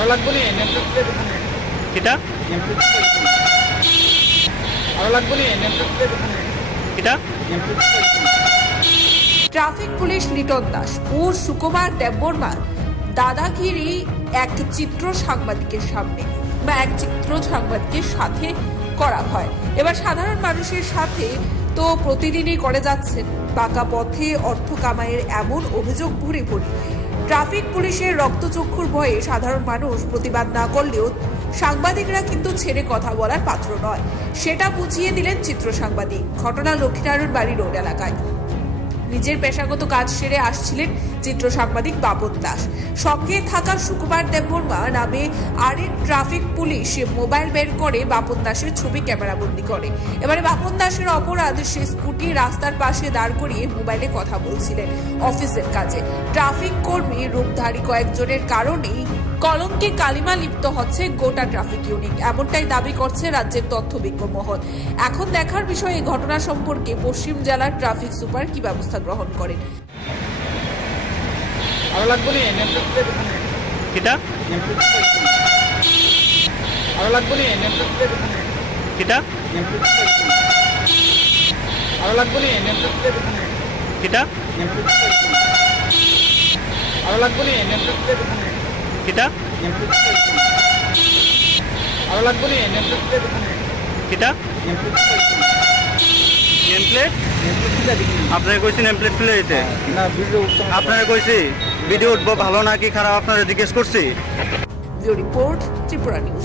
ভালো লাগবে নি নেমপ্লেট কিটা ভালো লাগবে নি নেমপ্লেট কিটা ট্রাফিক পুলিশ লিটন দাস ও সুকুমার দেববর্মার দাদাগিরি এক চিত্র সাংবাদিকের সামনে বা এক চিত্র সাংবাদিকের সাথে করা হয়। এবার সাধারণ মানুষের সাথে তো প্রতিদিনই করে যাচ্ছেন পাকা পথে অর্থ কামাইয়ের এমন অভিযোগ ভরে ভরে। ট্রাফিক পুলিশের রক্তচক্ষুর ভয়ে সাধারণ মানুষ প্রতিবাদ না করলেও সাংবাদিকরা কিন্তু ছেড়ে কথা বলার পাত্র নয়, সেটা বুঝিয়ে দিলেন চিত্র সাংবাদিক। ঘটনা লক্ষ্মীনারায়ণ বাড়ি রোড এলাকায় নিজের পেশাগত কাজ সেরে আসছিলেন চিত্র সাংবাদিক বাপন দাস। সঙ্গে থাকা সুকুমার দেববর্মা নামে আরেক ট্রাফিক পুলিশ মোবাইল বের করে বাপন দাসের ছবি ক্যামেরাবন্দি করে। এবারে বাপন দাসের অপরাধ, সে স্কুটি রাস্তার পাশে দাঁড় করিয়ে মোবাইলে কথা বলছিলেন অফিসের কাজে। ট্রাফিক কর্মী রূপধারী কয়েকজনের কারণেই কলঙ্কে কালিমা লিপ্ত হচ্ছে গোটা ট্রাফিক ইউনিট, এমনটাই দাবি করছে রাজ্যের তথ্য বিজ্ঞ মহল। এখন দেখার বিষয় এই ঘটনা সম্পর্কে পশ্চিম জেলার ট্রাফিক সুপার কি ব্যবস্থা গ্রহণ করেন। ভালো লাগবে নি নেমপ্লেট কিটা ভালো লাগবে নি নেমপ্লেট কিটা ভালো লাগবে নি নেমপ্লেট কিটা ভালো লাগবে নি নেমপ্লেট কিটা ভালো লাগবে নি নেমপ্লেট কিটা নেমপ্লেট আপনারা কইছি নেমপ্লেট খুলে দিতে না ভিডিও আপনারা কইছি ভিডিও উঠবো ভালো নাকি খারাপ আপনারা জিজ্ঞেস করছি। Report Tripura news.